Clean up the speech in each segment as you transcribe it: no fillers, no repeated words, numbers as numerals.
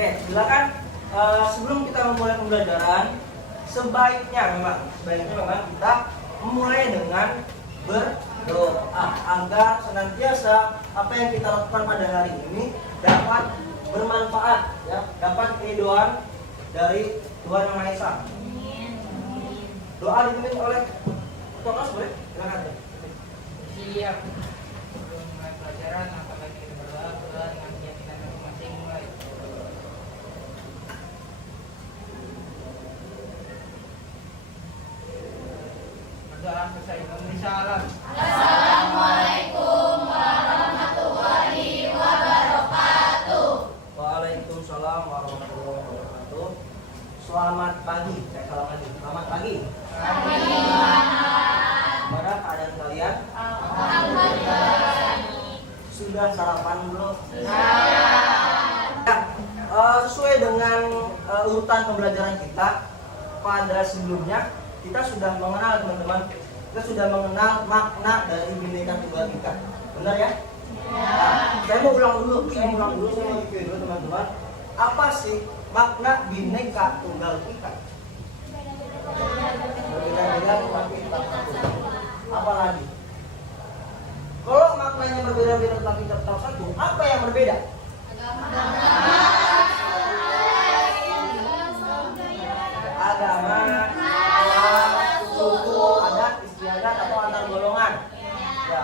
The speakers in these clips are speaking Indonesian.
Oke, silakan. Sebelum kita memulai pembelajaran, sebaiknya memang kita memulai dengan berdoa agar senantiasa apa yang kita lakukan pada hari ini dapat bermanfaat, ya, dapat keridhaan dari Tuhan Yang Maha Esa. Doa dipimpin oleh ketua kelas, boleh? Silakan. Siap. Sebelum mulai pelajaran, apakah kita berdoa dengan keyakinan masing-masing mulai. Berdoa selesai memberi salam. Assalamualaikum warahmatullahi wabarakatuh. Waalaikumsalam warahmatullahi wabarakatuh. Selamat pagi. Saya salam lagi. Selamat pagi. Gimana keadaan kalian? Alhamdulillah. Sudah sarapan belum? Sesuai dengan urutan pembelajaran kita pada sebelumnya, kita sudah mengenal teman-teman, kita sudah mengenal makna dari Bhinneka Tunggal Ika. Benar ya? Nah, saya mau ulang dulu, saya mau review dulu teman-teman. Apa sih makna Bhinneka Tunggal Ika? Berbeda-beda tapi tetap satu. Apa lagi? Kalau maknanya berbeda-beda tapi tetap satu, apa yang berbeda? Agama, suku, adat, istiadat atau antar golongan. Ya.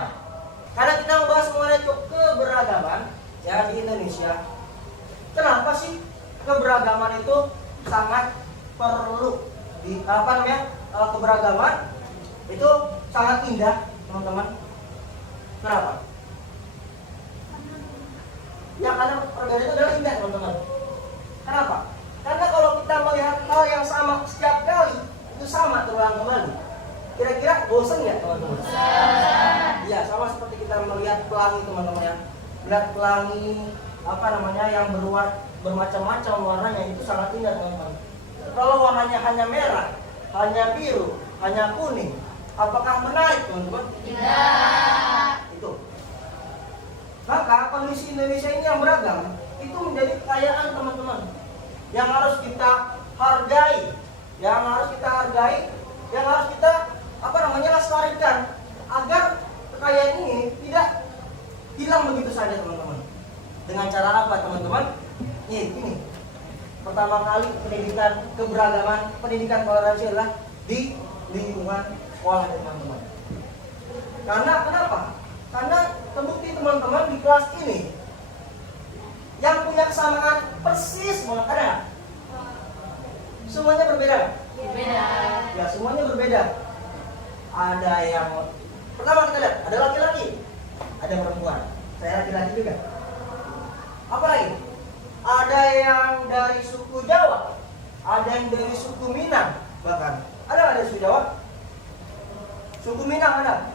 Karena kita membahas mengenai keberagaman ya di Indonesia. Kenapa sih keberagaman itu sangat perlu di keberagaman itu sangat indah, teman-teman. Kenapa? Ya karena perbedaan itu adalah indah, teman-teman. Kenapa? Karena kalau kita melihat hal yang sama setiap kali itu sama terulang kembali, kira-kira bosan nggak, teman-teman? Iya, sama seperti kita melihat pelangi, teman-teman ya. Melihat pelangi yang bermacam-macam warnanya itu sangat indah, teman-teman. Kalau warnanya hanya merah, hanya biru, hanya kuning, apakah menarik, teman-teman? Tidak. Itu. Maka kondisi Indonesia ini yang beragam itu menjadi kekayaan, teman-teman, yang harus kita hargai, yang harus kita lestarikan agar kekayaan ini tidak hilang begitu saja, teman-teman. Dengan cara apa, teman-teman? Ini. Pertama kali pendidikan keberagaman, pendidikan toleransi adalah di lingkungan sekolah, teman-teman. Karena kenapa? Karena terbukti, teman-teman, di kelas ini yang punya kesamaan persis banget ada. Semuanya berbeda. Berbeda. Ya, semuanya berbeda. Ada yang pertama kita lihat, ada laki-laki, ada perempuan. Saya laki-laki juga. Apa lagi? Ada yang dari suku Jawa, ada yang dari suku Minang, bahkan ada nggak dari suku Jawa? Suku Minang ada?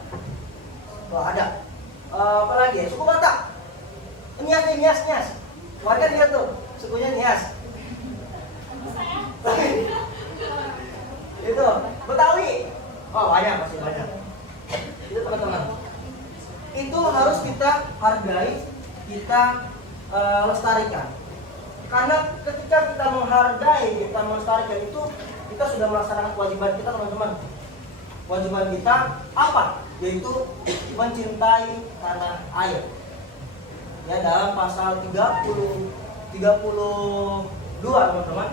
Oh, ada. Apa lagi ya? Suku Batak. Nias. Warga dia tuh, sukunya Nias. Itu Betawi. Oh, masih banyak. Itu, teman-teman. Itu harus kita hargai, kita lestarikan. Karena ketika kita menghargai, kita melestarikan itu, kita sudah melaksanakan kewajiban kita, teman-teman. Kewajiban kita apa? Yaitu mencintai tanah air. Ya, dalam pasal 32, teman-teman,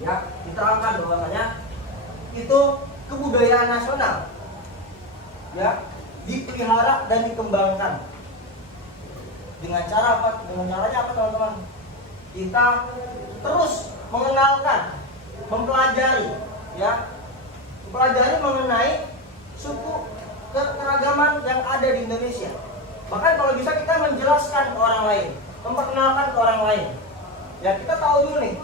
ya, diterangkan bahwasanya itu kebudayaan nasional, ya, dipelihara dan dikembangkan. Dengan cara apa? Dengan caranya apa, teman-teman? Kita terus mengenalkan, mempelajari mengenai suku keragaman yang ada di Indonesia. Bahkan kalau bisa kita menjelaskan ke orang lain, memperkenalkan ke orang lain. Ya, kita tahu dulu nih,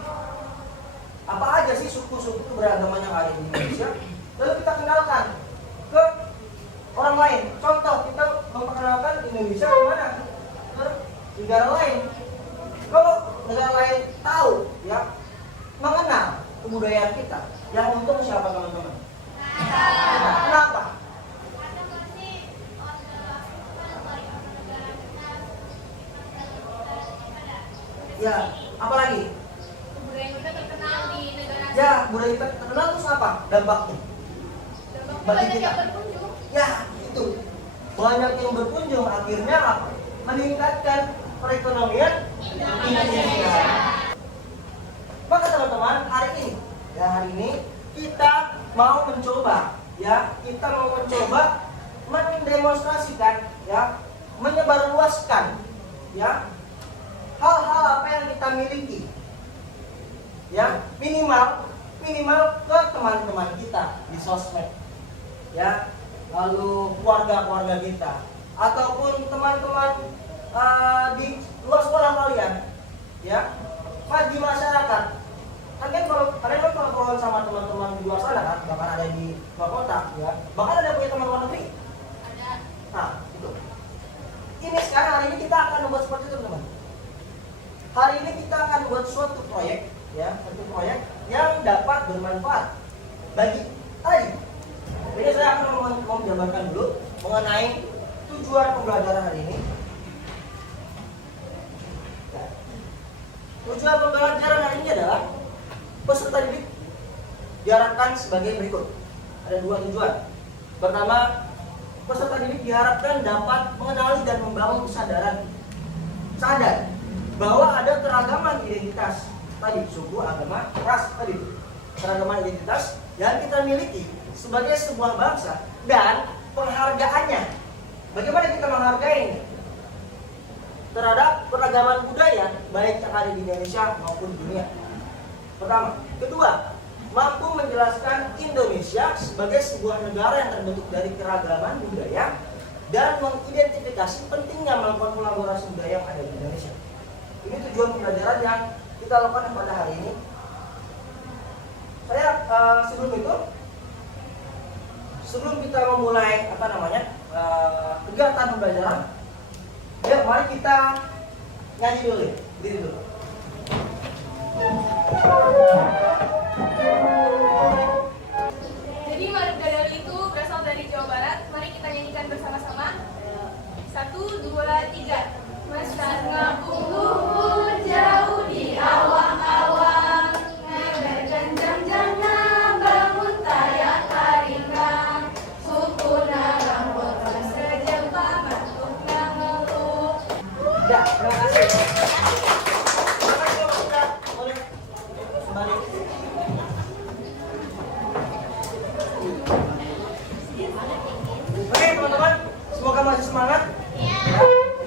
apa aja sih suku-suku beragama yang ada di Indonesia, lalu kita kenalkan ke orang lain. Contoh, kita memperkenalkan Indonesia ke mana? Ke negara lain. Kalau negara lain tahu, ya, mengenal kebudayaan kita, yang untung siapa, teman-teman? Kenapa? Ya, apalagi budaya kita terkenal di negara Ya, budaya kita terkenal terus apa dampaknya? Dampaknya bagi banyak kita. yang berkunjung. Ya, itu. Banyak yang berkunjung akhirnya apa? Meningkatkan perekonomian Indonesia. Maka teman-teman, hari ini kita mau mencoba mendemonstrasikan menyebarluaskan hal-hal apa yang kita miliki. Minimal ke teman-teman kita di sosmed. Lalu keluarga-keluarga kita ataupun teman-teman di luar sekolah kalian, di masyarakat. Kalian kalau sama teman-teman di luar sana kan, bahkan ada di luar kota, bahkan ada punya teman luar negeri. Ada. Nah, itu. Ini sekarang hari ini kita akan membuat seperti itu, teman. Hari ini kita akan buat suatu proyek, satu proyek yang dapat bermanfaat bagi tadi. Jadi saya akan menjabarkan dulu mengenai tujuan pembelajaran hari ini. Tujuan pembelajaran hari ini adalah peserta didik diharapkan sebagai berikut. Ada dua tujuan. Pertama, peserta didik diharapkan dapat mengenali dan membangun kesadaran sadar bahwa ada keragaman identitas tadi, suku, agama, ras tadi, keragaman identitas yang kita miliki sebagai sebuah bangsa dan penghargaannya. Bagaimana kita menghargai terhadap keragaman budaya baik yang ada di Indonesia maupun dunia. Pertama, kedua, mampu menjelaskan Indonesia sebagai sebuah negara yang terbentuk dari keragaman budaya dan mengidentifikasi pentingnya melakukan kolaborasi budaya yang ada di Indonesia. Ini tujuan pembelajaran yang kita lakukan pada hari ini. Saya sebelum kita memulai kegiatan pembelajaran, mari kita nyanyi dulu, berdiri dulu. Jadi Marudadal itu berasal dari Jawa Barat. Mari kita nyanyikan bersama-sama. 1, 2, 3. Mesat ngapung luhur jauh di awang-awang, ngeberkan jam-jamna bangun tayak taringkang, suku narang botan sejempa batuk ngeluh. Ya, terima kasih. Terima kasih Pak Ustaz. Boleh kembali. Oke teman-teman, semoga masih semangat.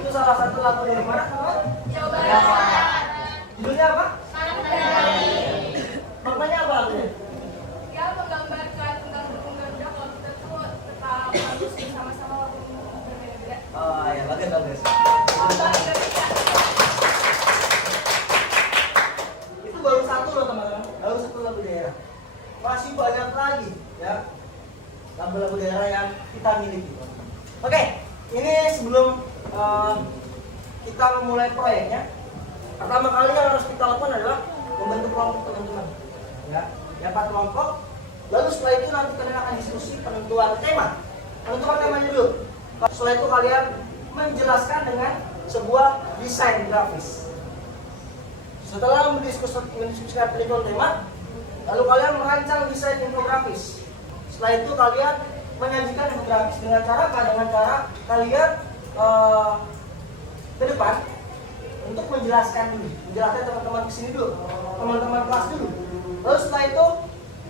Itu salah satu lagu dari mana teman-teman? Jawa Barat. Judulnya apa? Marudadal. Maknanya apa lagunya? Ya, menggambarkan tentang Garuda kalau kita tuh tetap harus bersama-sama walaupun berbeda-beda. Oh ya, bagus. Lambang Indonesia. Itu baru satu loh teman-teman, baru satu lagu daerah. Masih banyak lagi lagu-lagu daerah yang kita miliki. Oke, ini sebelum kita memulai proyeknya, pertama kali yang harus kita lakukan adalah membentuk kelompok teman-teman. Dapat kelompok, lalu setelah itu nanti kalian akan diskusi penentuan tema. Penentuan temanya dulu. Setelah itu kalian menjelaskan dengan sebuah desain grafis. Setelah mendiskusikan penentuan tema, lalu kalian merancang desain infografis. Setelah itu kalian menyajikan infografis dengan cara kalian ke depan untuk menjelaskan teman-teman kesini dulu, teman-teman kelas dulu. Lalu setelah itu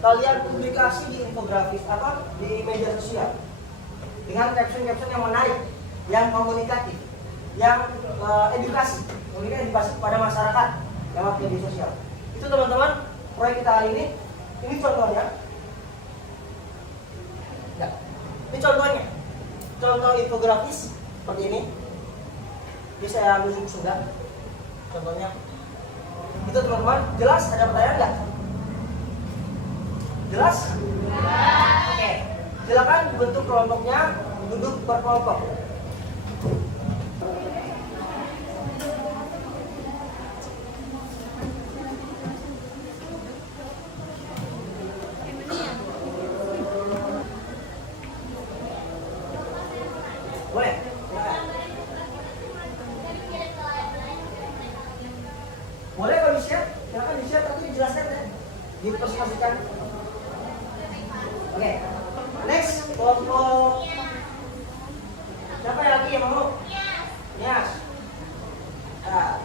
kalian publikasi di infografis di media sosial dengan caption-caption yang menarik, yang komunikatif, yang edukasi kepada masyarakat lewat media sosial. Itu teman-teman proyek kita hari ini. Ini contohnya. Ini contohnya. Contoh infografis seperti ini. Ini saya ambil sudah. Contohnya. Itu teman-teman, jelas? Ada pertanyaan nggak? Jelas? Oke. Silakan bentuk kelompoknya, duduk berkelompok. Boleh? Silakan. Boleh kalau bisa? silakan di-share tapi dijelaskan ya, dipresentasikan. Oke, next kelompok siapa yang lagi yang mau? Yes. Nah,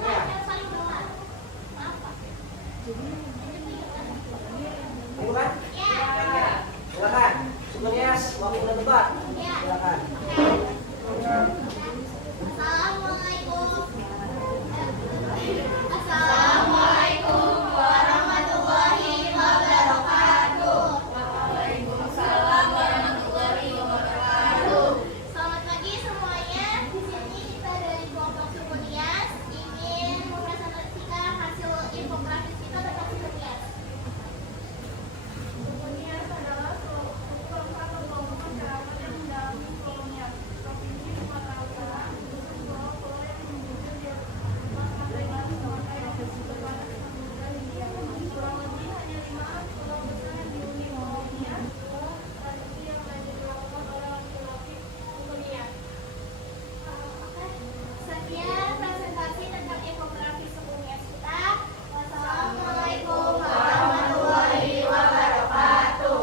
ya. Ini kan? Silakan. Sebenarnya waktu udah debat. Silakan. Assalamualaikum warahmatullahi wabarakatuh. Waalaikumsalam warahmatullahi wabarakatuh. Selamat pagi semuanya. Di sini kita dari kelompok suku Nias ingin mempresentasikan hasil infografis kita tentang suku Nias. Suku Nias adalah suku bangsa atau kelompok masyarakat yang mendalam Pulau Nias, Provinsi Sumatera Utara, sebuah pulau yang menjunjung di atas pantai Sumatera yang berseberangan dengan Samudra Hindia. Kurang lebih hanya 5 pulau besar yang dihuni Pulau Nias, sebuah tradisi yang banyak dilakukan oleh laki-laki suku Nias. Sekian presentasi tentang infografis suku Nias kita. Wassalamualaikum warahmatullahi wabarakatuh.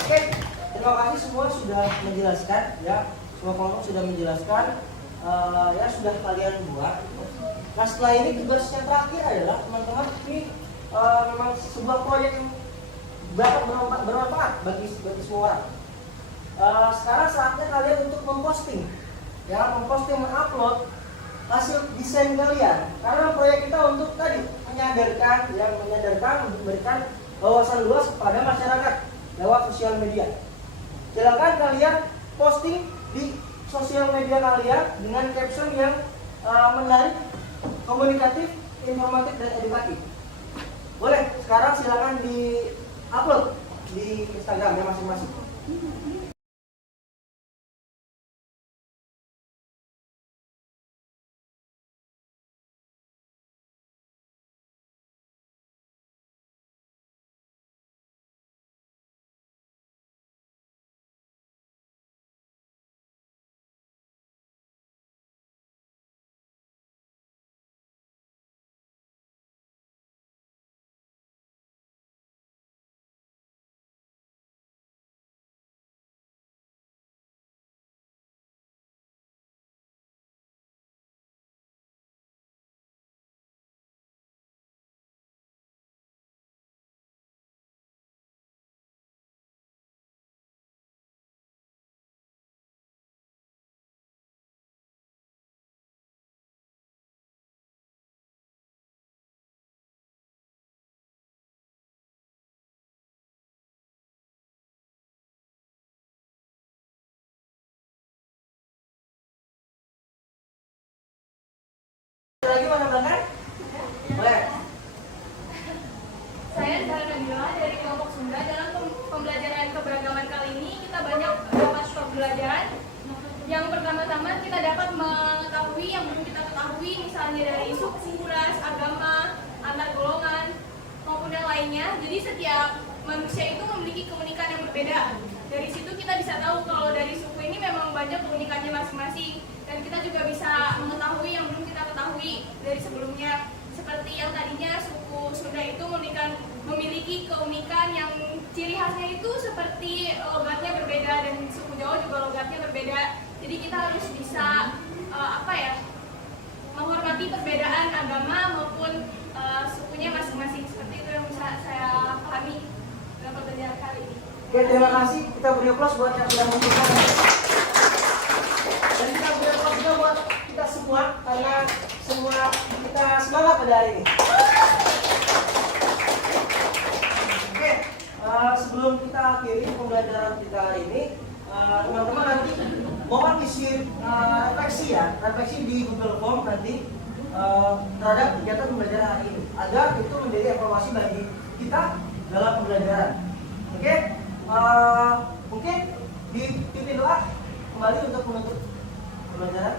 Oke, terima kasih semua sudah menjelaskan ya. Semua kelompok sudah menjelaskan ya sudah kalian buat. Nah setelah ini tugas yang terakhir adalah teman-teman ini memang sebuah proyek yang bermanfaat bagi semua orang. Sekarang saatnya kalian untuk memposting, ya mengupload hasil desain kalian. Karena proyek kita untuk tadi menyadarkan, memberikan wawasan luas kepada masyarakat lewat sosial media. Silakan kalian posting di sosial media kalian dengan caption yang menarik, komunikatif, informatif dan edukatif. Boleh, sekarang silakan di-upload di Instagramnya masing-masing. Lagi mana belakang? Boleh. Saya Zahra Nabila dari kelompok Sunda. Dalam pembelajaran keberagaman kali ini kita banyak dapat pembelajaran. Yang pertama-tama kita dapat mengetahui yang belum kita ketahui, misalnya dari suku, ras, agama, antar golongan maupun yang lainnya. Jadi setiap manusia itu memiliki keunikan yang berbeda. Dari situ kita bisa tahu kalau dari suku ini memang banyak keunikannya masing-masing, dan kita juga bisa mengetahui yang belum kita ketahui dari sebelumnya. Seperti yang tadinya suku Sunda itu memiliki keunikan yang ciri khasnya itu seperti logatnya berbeda, dan suku Jawa juga logatnya berbeda. Jadi kita harus bisa menghormati perbedaan agama maupun sukunya masing-masing. Seperti itu yang bisa saya pahami dalam pembelajaran kali ini. Oke, terima kasih. Kita beri aplaus buat yang sudah menonton. Dan kita beri aplaus juga buat kita semua karena semua kita semangat pada hari ini. Oke, sebelum kita akhiri pembelajaran kita hari ini, teman-teman nanti mohon isi refleksi di Google Form nanti terhadap kegiatan pembelajaran hari ini agar itu menjadi evaluasi bagi kita dalam pembelajaran. Oke, mungkin dipimpin doa kembali untuk menutup pembelajaran.